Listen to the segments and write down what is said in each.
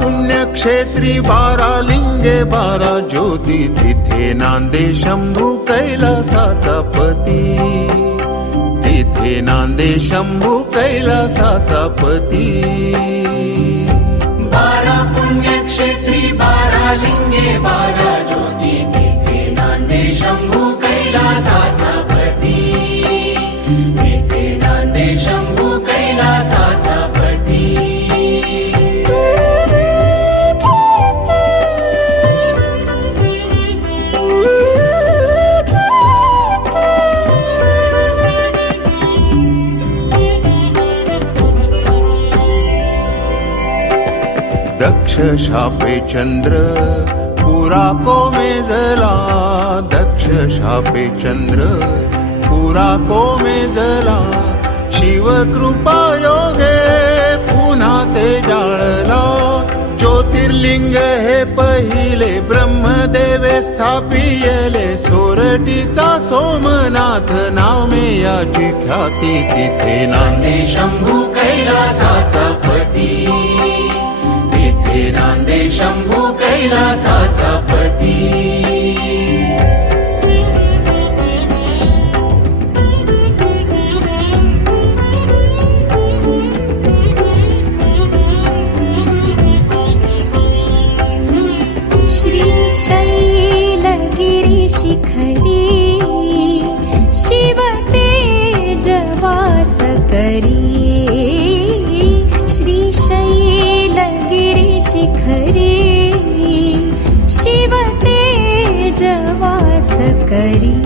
पुण्यक्षेत्री 12 लिंगे 12 ज्योती तिथे नांदे शंभू कैलासाचा पती तिथे नांदे शंभू कैलासाचा पती 12 पुण्यक्षेत्री 12 लिंगे 12 ज्योती तिथे नांदे शंभू कैलासाचा पती तिथे नांदे शंभू कैलासाचा पती दक्ष शापे चंद्र पुरा कोमेजला दक्ष शापे चंद्र पुरा कोमेजला शिव कृपा योगे पुन्हा ते जाळला ज्योतिर्लिंग हे पहिले ब्रह्मदेवे स्थापियले सोरठीचा सोमनाथ नामे याची ख्याती तिथे नांदे शंभू कैलासाचा पती तिथे नांदे शंभू कैलासाचा पती शिखरी शिव तेजवास करी श्रीशैलगिरी शिखरी शिव तेजवास करी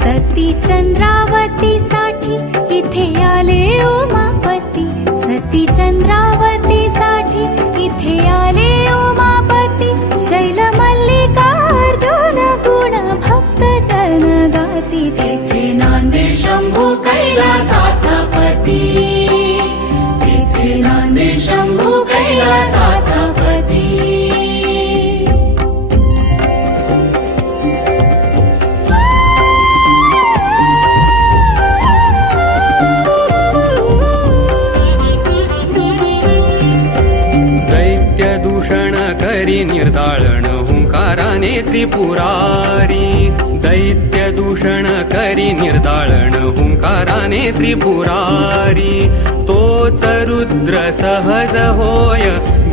सती चंद्रावती साठी इथे आले उमापती सती चंद्रावती साठी इथे आले उमापती शैल मल्लिकार्जुन गुण भक्त जन गाती तिथे नांदे शंभू कैलासाचा पती तिथे नांदे शंभू कैलासाचा पती दूषण करी निर्दाळण हुंकाराने त्रिपुरारी दैत्य दूषण करी निर्दाळण हुंकाराने त्रिपुरारी तोच रुद्र सहज होय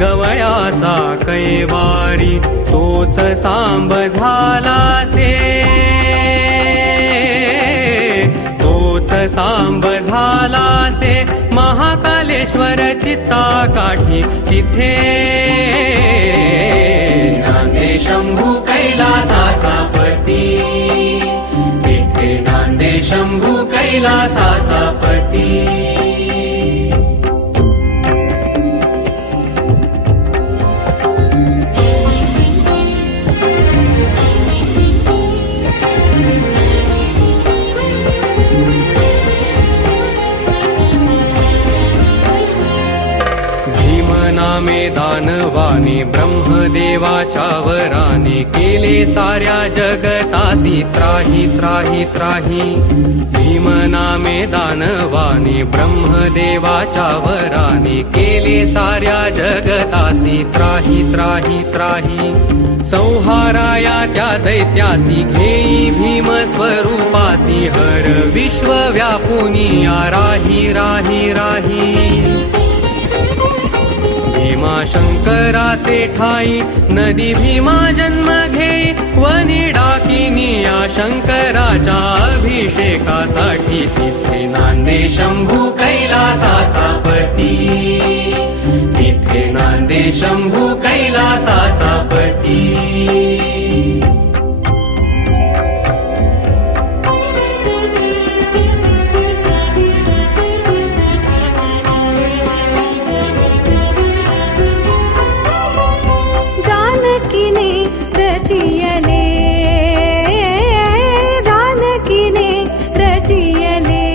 गवळ्याचा कैवारी तोच सांब झालासे तोच सांब झालासे महाकालेश्वर चित्ता काठी तिथे नांदे शंभू कैलासाचा पती तिथे नांदे शंभू कैलासाचा पती नामे दानवाने ब्रह्मदेवाच्या वराने केले साऱ्या जगतासी त्राही त्राही त्राही भीम नामे दानवाने ब्रह्मदेवाच्या वराने केले साऱ्या जगतासी त्राही त्राही त्राही संहाराया त्या दैत्यासी घेई भीम स्वरूपासी हर विश्व व्यापुनिया राही राही राही भीमा शंकराचे ठाई नदी भीमा जन्म घेई वनी डाकिनिया शंकराच्या अभिषेकासाठी तिथे नांदे शंभू कैलासाचा पती तिथे नांदे शंभू कैलासाचा पती जानकीने रचियले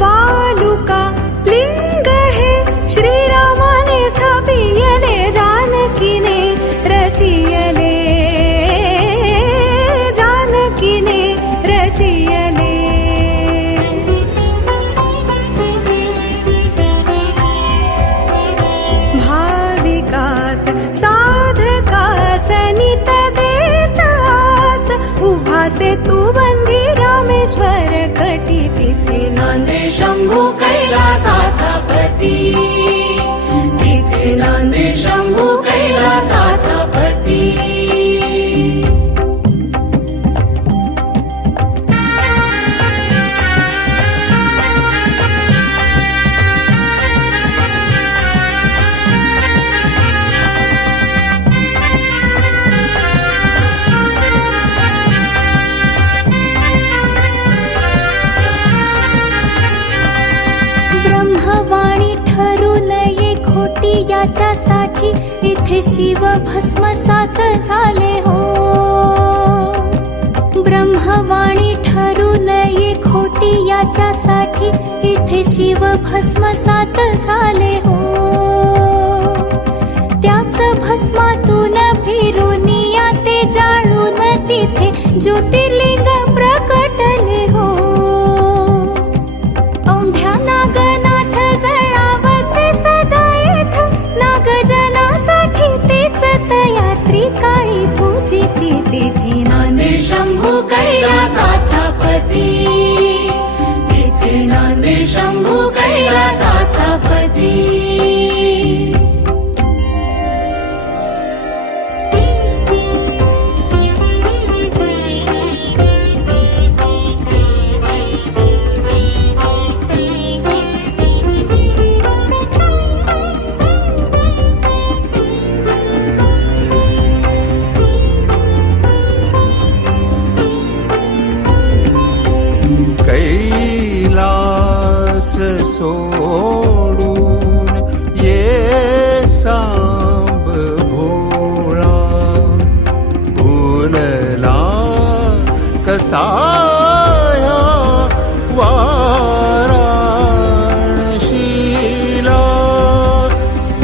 वालुका लिंग हे श्रीरामाने स्थापियले जानकीने रचियले सेतुबंधी रामेश्वर कटी तिथे नांदे शंभू कैलासाचा पती, तिथे नांदे शंभू कैलासाचा पती. ब्रह्मवाणी ठरू नये खोटी याच्यासाठी इथे शिव भस्मसात झाले हो. ब्रह्मवाणी ठरू नये खोटी याच्यासाठी इथे शिव भस्मसात झाले हो. त्याच भस्मातून फिरून या ते जाळून तिथे ज्योतिर्लिंग प्रकटले हो. औंढ्या नागनाथ जळावसे सदा येथ नागजनासाठी तेच तयात्री काळी पूजिती तिथे नांदे शंभू कैलासाचा पती, तिथे नांदे शंभू कैलासाचा पती. कैलास सोडून ये सांब भोळा, भुलला कसा ह्या वाराणशीला.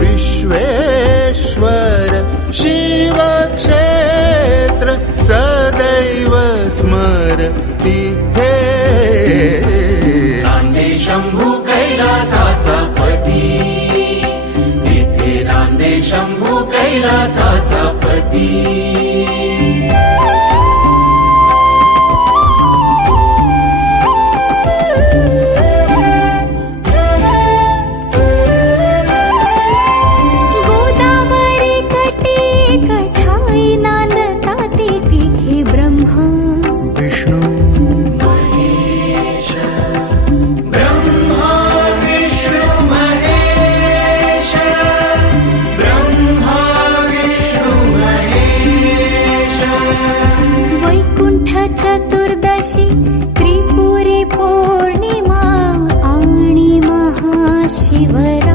विश्वेश्वर शिवक्षेत्र सदैव स्मर तिथे. नांदे शंभू कैलासाचा पती, तिथे नांदे शंभू कैलासाचा पती. गोदावरी कटी कठाई नांदता ते तिथे ब्रह्मा विष्णू महेश, ब्रह्मा विष्णू महेश, ब्रह्मा विष्णू महेश. वैकुंठ चतुर्दशी त्रिपुरी पौर्णिमा आणि महाशिवरात्री